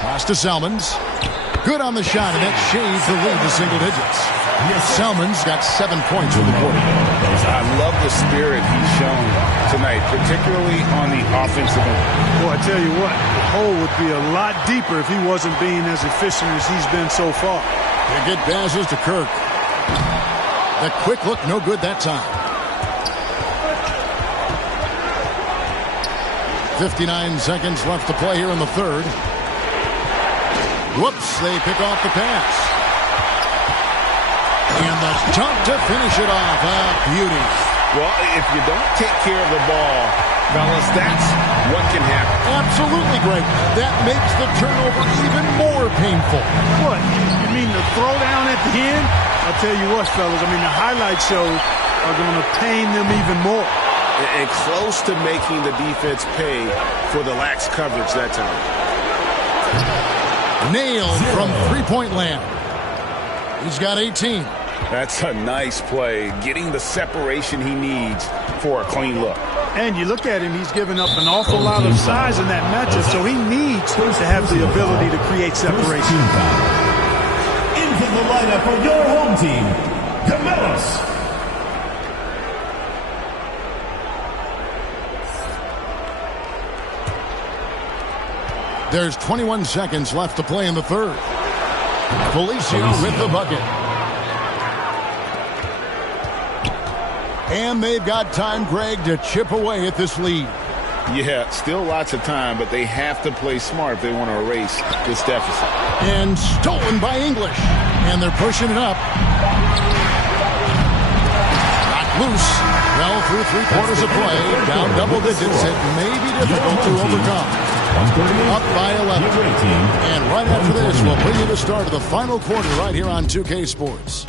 Pass to Salmons. Good on the shot, and that shaves the lead to single digits. Salmons got 7 points in the quarter. I love the spirit he's shown tonight, particularly on the offensive end. Boy, I tell you what, the hole would be a lot deeper if he wasn't being as efficient as he's been so far. They get passes to Kirk. The quick look, no good that time. 59 seconds left to play here in the third. Whoops, they pick off the pass. And the jump to finish it off. Beauty. Well, if you don't take care of the ball, fellas, that's what can happen. Absolutely great. That makes the turnover even more painful. What? You mean the throwdown at the end? I'll tell you what, fellas. I mean, the highlight shows are going to pain them even more. And close to making the defense pay for the lax coverage that time. Nailed from three-point land. He's got 18. That's a nice play, getting the separation he needs for a clean look. And you look at him, he's given up an awful lot of size in that matchup, so he needs to have the ability to create separation. Into the lineup for your home team, Camelos. There's 21 seconds left to play in the third. Felicio with the bucket. And they've got time, Greg, to chip away at this lead. Yeah, still lots of time, but they have to play smart if they want to erase this deficit. And stolen by English. And they're pushing it up. Not loose. Well, through 3 quarters of play, down double digits, it may be difficult to overcome. Up by 11. And right after this, we'll bring you the start of the final quarter right here on 2K Sports.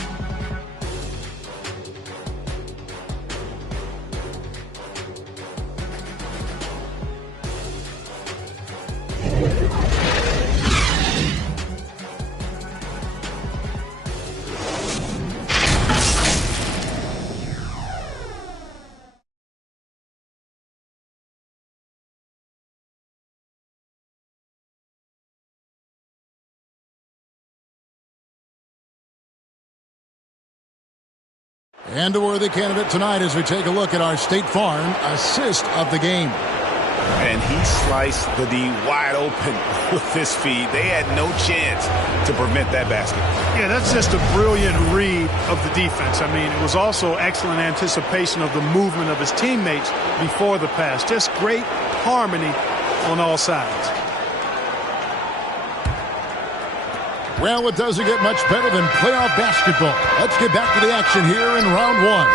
And a worthy candidate tonight as we take a look at our State Farm assist of the game. And he sliced the D wide open with this feed. They had no chance to prevent that basket. Yeah, that's just a brilliant read of the defense. I mean, it was also excellent anticipation of the movement of his teammates before the pass. Just great harmony on all sides. Well, it doesn't get much better than playoff basketball. Let's get back to the action here in round one.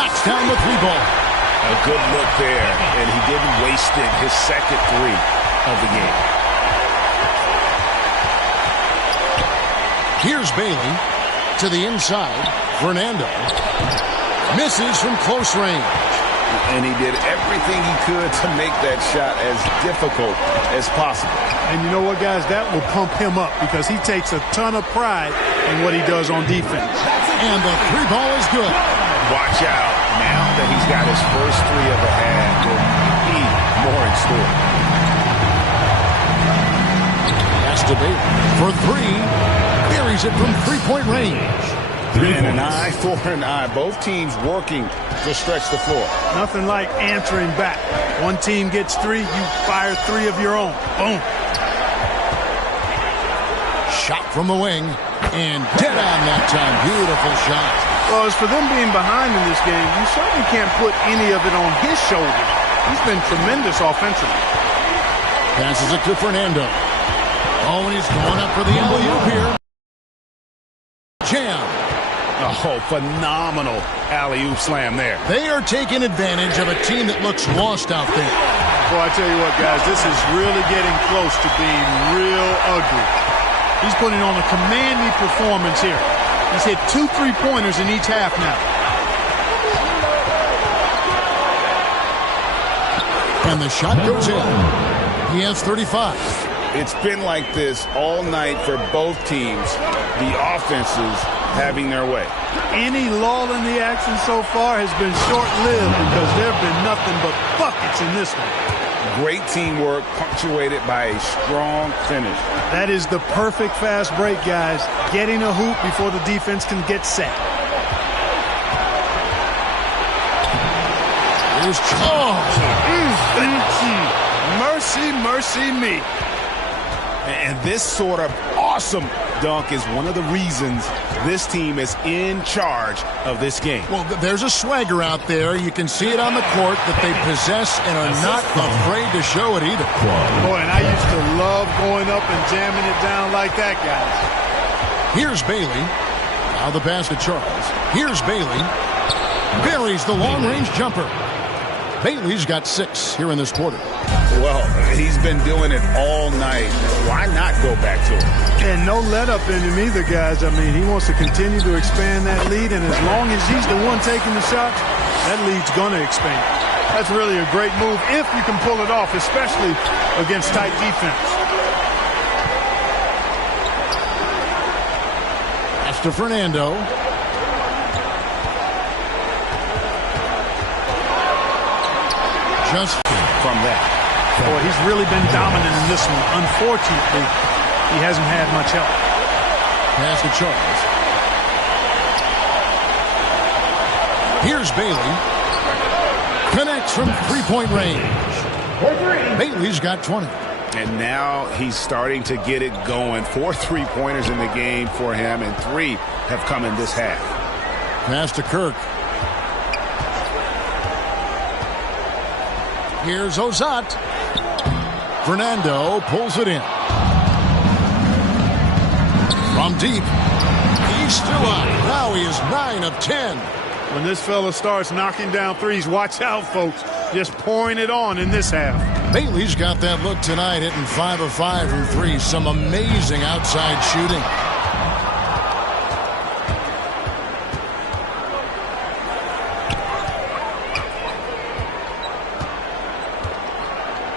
Knocks down the three ball. A good look there, and he didn't waste it. His second three of the game. Here's Bailey to the inside. Fernando misses from close range. And he did everything he could to make that shot as difficult as possible. And you know what, guys? That will pump him up because he takes a ton of pride in what he does on defense. And the three ball is good. Watch out. Now that he's got his first three of the half, there'll be more in store. Has to be for three. Buries it from three-point range. And an eye for an eye. Both teams working to stretch the floor. Nothing like answering back. One team gets 3, you fire 3 of your own. Boom. Shot from the wing. And dead on that time. Beautiful shot. Well, as for them being behind in this game, you certainly can't put any of it on his shoulders. He's been tremendous offensively. Passes it to Fernando. Oh, and he's going up for the alley-oop here. Jam. Oh, phenomenal alley-oop slam there. They are taking advantage of a team that looks lost out there. Well, I tell you what, guys, this is really getting close to being real ugly. He's putting on a commanding performance here. He's hit 2 3-pointers in each half now. And the shot goes in. He has 35. It's been like this all night for both teams. The offenses having their way. Any lull in the action so far has been short-lived because there have been nothing but buckets in this one. Great teamwork punctuated by a strong finish. That is the perfect fast break, guys. Getting a hoop before the defense can get set. Here's Charles. Mercy, mercy me. And this sort of awesome dunk is one of the reasons this team is in charge of this game. Well, there's a swagger out there. You can see it on the court that they possess and are not afraid to show it either. Boy, and I used to love going up and jamming it down like that, guys. Here's Bailey. Now the pass to Charles. Here's Bailey. Buries the long-range jumper. Bailey's got 6 here in this quarter. Well, he's been doing it all night. Why not go back to it? And no let-up in him either, guys. I mean, he wants to continue to expand that lead, and as long as he's the one taking the shots, that lead's going to expand. That's really a great move if you can pull it off, especially against tight defense. That's to Fernando. Just from that. Boy, he's really been dominant in this one. Unfortunately, he hasn't had much help. Pass to Charles. Here's Bailey. Connects from 3-point range. Bailey's got 20. And now he's starting to get it going. 4 3-pointers in the game for him, and 3 have come in this half. Pass to Kirk. Here's Ozat. Fernando pulls it in. From deep. He's still on. Now he is 9 of 10. When this fella starts knocking down threes, watch out, folks. Just pouring it on in this half. Bailey's got that look tonight, hitting 5 of 5 from 3. Some amazing outside shooting.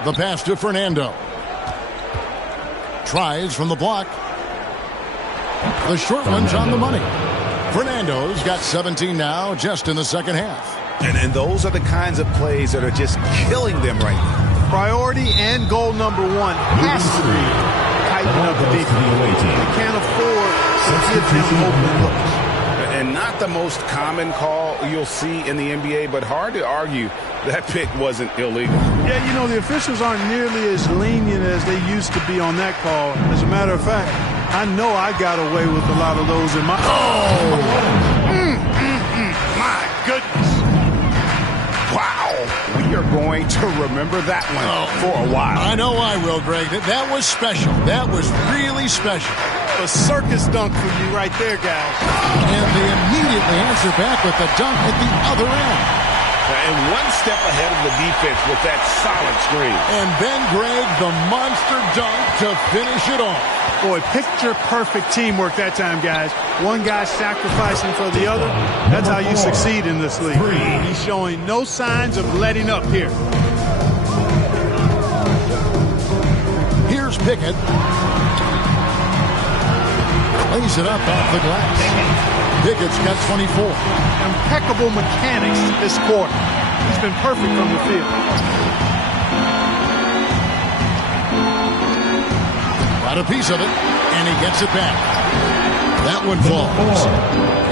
The pass to Fernando. Tries from the block. The short one's on the money. Fernando's got 17 now, just in the second half. And those are the kinds of plays that are just killing them right now. Priority and goal number 1 has to be tighten up the defense. They can't afford to give them open looks. And not the most common call you'll see in the NBA, but hard to argue that pick wasn't illegal. Yeah, you know, the officials aren't nearly as lenient as they used to be on that call. As a matter of fact, I know I got away with a lot of those in my... My goodness. Wow. We are going to remember that one for a while. I know I will, Greg. That was special. That was really special. A circus dunk for you right there, guys. And they immediately answer back with the dunk at the other end. And one step ahead of the defense with that solid screen. And then, Greg, the monster dunk to finish it off. Boy, picture-perfect teamwork that time, guys. One guy sacrificing for the other. That's how you succeed in this league. He's showing no signs of letting up here. Here's Pickett. Lays it up off the glass. Pickett's got 24. Impeccable mechanics this quarter. He's been perfect from the field. Got a piece of it, and he gets it back. That one falls.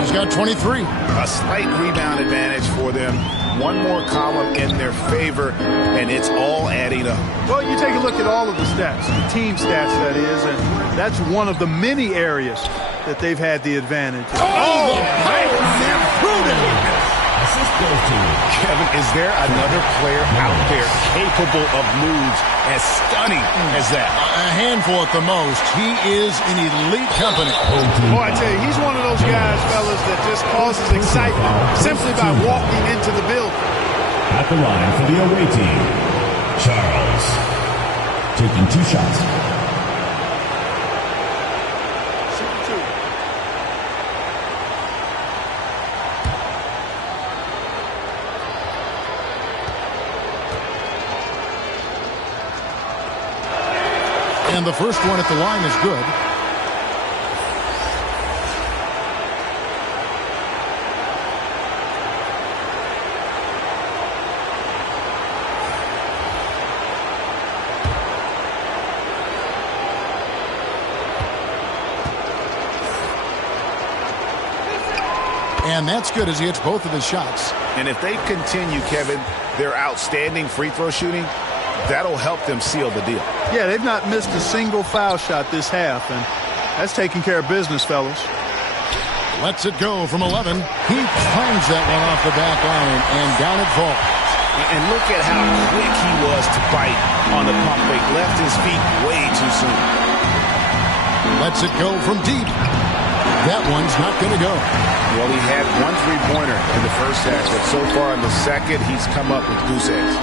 He's got 23. A slight rebound advantage for them. One more column in their favor, and it's all adding up. Well, you take a look at all of the stats, the team stats, that is, and that's one of the many areas that they've had the advantage. Oh, Assist goes to Kevin, is there another player out there capable of moves as stunning as that? a handful at the most. He is in elite company. Boy, I tell you, he's one of those guys, fellas, that just causes excitement simply by walking into the building. At the line for the away team, Charles. Taking 2 shots. And the first one at the line is good. And that's good as he hits both of his shots. And if they continue, Kevin, their outstanding free throw shooting, that'll help them seal the deal. Yeah, they've not missed a single foul shot this half, and that's taking care of business, fellas. Lets it go from 11. He finds that one off the back line, and down it falls. And look at how quick he was to bite on the pump fake. Left his feet way too soon. Lets it go from deep. That one's not going to go. Well, he had one three-pointer in the first half, but so far in the second, he's come up with goose eggs.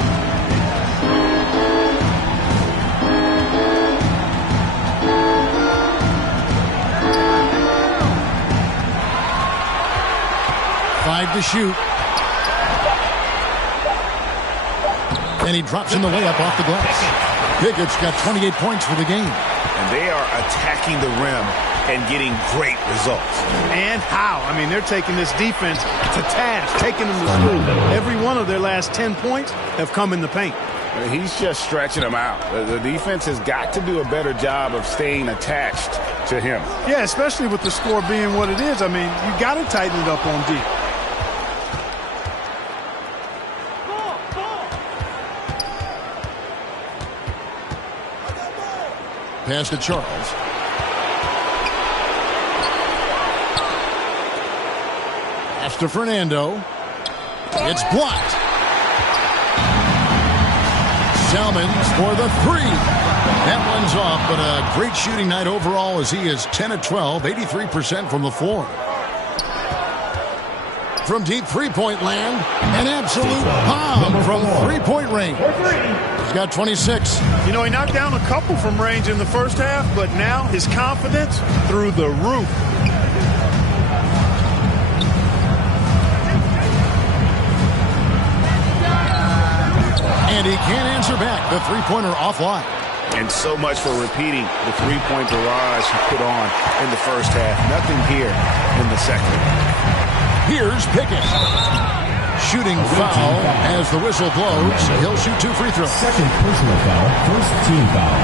Five to shoot. And he drops in the layup off the glass. Pickett's got 28 points for the game. And they are attacking the rim and getting great results. And how? I mean, they're taking this defense to task, taking them to school. Every one of their last 10 points have come in the paint. He's just stretching them out. The defense has got to do a better job of staying attached to him. Yeah, especially with the score being what it is. I mean, you got to tighten it up on deep. Pass to Charles. Pass to Fernando. It's blocked. Salmons for the three. That one's off, but a great shooting night overall as he is 10 of 12, 83% from the floor. From deep three-point land, an absolute bomb from three-point range. He's got 26. You know, he knocked down a couple from range in the first half, but now his confidence through the roof. And he can't answer back. The three-pointer offline. And so much for repeating the three-point barrage he put on in the first half. Nothing here in the second. Here's Pickett. Shooting foul as the whistle blows. He'll shoot 2 free throws. Second personal foul, first team foul.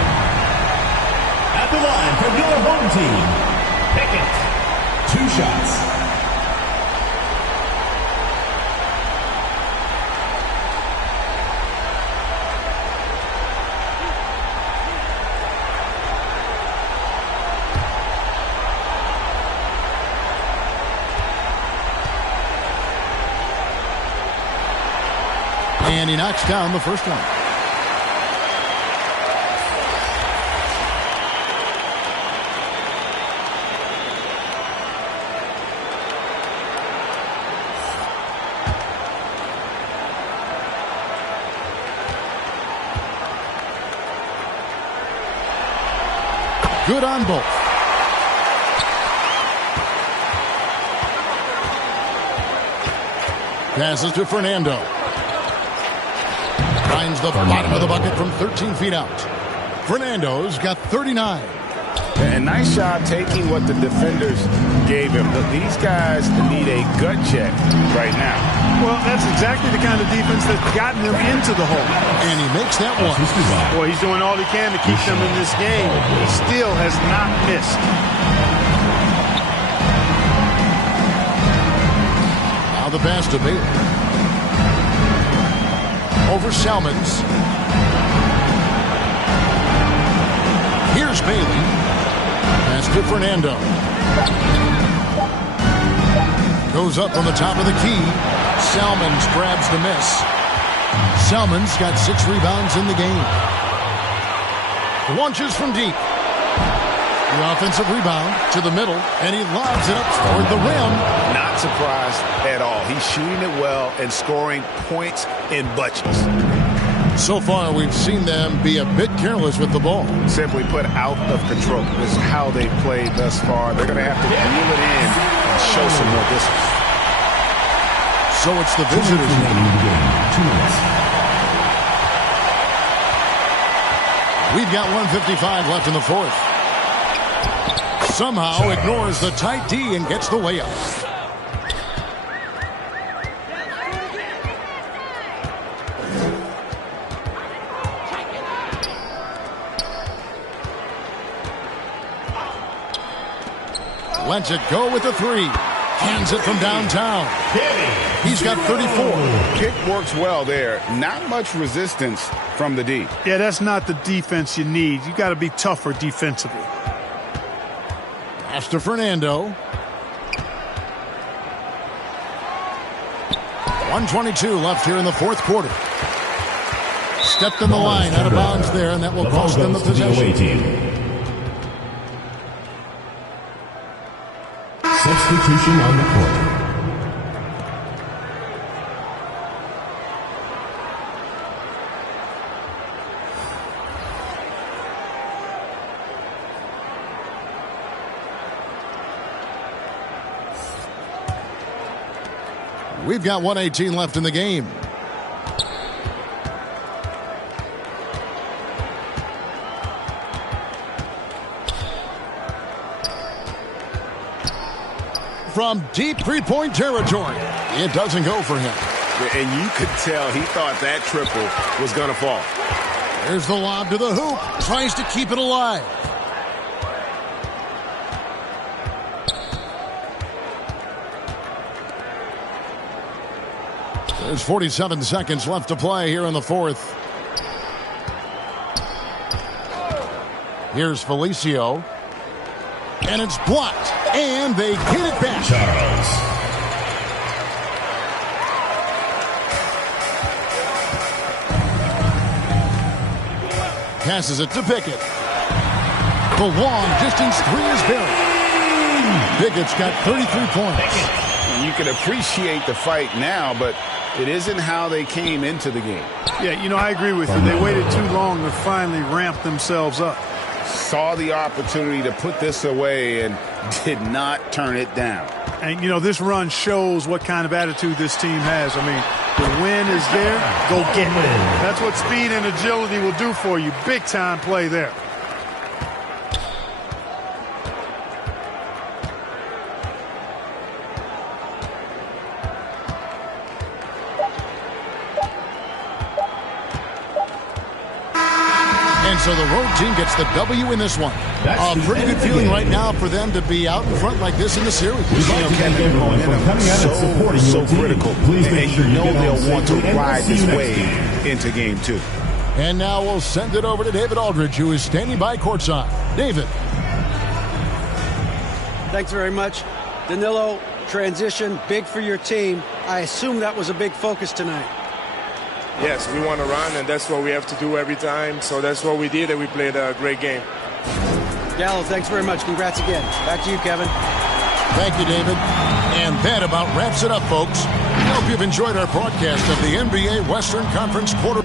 At the line for your home team, Pickett. 2 shots. And he knocks down the first one. Good on both. Passes to Fernando. Finds the bottom of the bucket from 13 feet out. Fernando's got 39. And nice job taking what the defenders gave him. But these guys need a gut check right now. Well, that's exactly the kind of defense that's gotten them into the hole. And he makes that one. Boy, he's doing all he can to keep them in this game. He still has not missed. Now the pass to Bailey. Over Salmons. Here's Bailey. Pass to Fernando. Goes up on the top of the key. Salmons grabs the miss. Salmons got 6 rebounds in the game. Launches from deep. The offensive rebound to the middle, and he lobs it up toward the rim. Not surprised at all. He's shooting it well and scoring points in bunches. So far, we've seen them be a bit careless with the ball. Simply put, out of control. This is how they played thus far. They're going to have to reel it in and show some more discipline. So it's the visitors' We've got 1:55 left in the fourth. Somehow ignores the tight D and gets the layup. Lets it go with the 3. Hands it from downtown. He's got 34. Kick works well there. Not much resistance from the D. Yeah, that's not the defense you need. You got to be tougher defensively. Pass to Fernando. 1:22 left here in the fourth quarter. Stepped in the line out of bounds there, and that will cost them the possession. Substitution on the court. We've got 1:18 left in the game. From deep three-point territory, it doesn't go for him. And you could tell he thought that triple was going to fall. There's the lob to the hoop. Tries to keep it alive. There's 47 seconds left to play here in the fourth. Here's Felicio. And it's blocked. And they get it back. Charles. Passes it to Pickett. The long distance 3 is buried. Pickett's got 33 points. You can appreciate the fight now, but it isn't how they came into the game. Yeah, you know, I agree with you. They waited too long to finally ramp themselves up. Saw the opportunity to put this away and did not turn it down. And, you know, this run shows what kind of attitude this team has. I mean, the win is there, go get it. That's what speed and agility will do for you. Big time play there. And so the road team gets the W in this one. A pretty good feeling right now for them to be out in front like this in the series. We'd like to thank everyone for coming out and supporting your team. Critical. Please make sure you they'll want to ride this wave into game 2. And now we'll send it over to David Aldridge, who is standing by courtside. David. Thanks very much. Danilo, transition, big for your team. I assume that was a big focus tonight. Yes, we want to run, and that's what we have to do every time. So that's what we did, and we played a great game. Gallo, thanks very much. Congrats again. Back to you, Kevin. Thank you, David. And that about wraps it up, folks. I hope you've enjoyed our broadcast of the NBA Western Conference Quarter.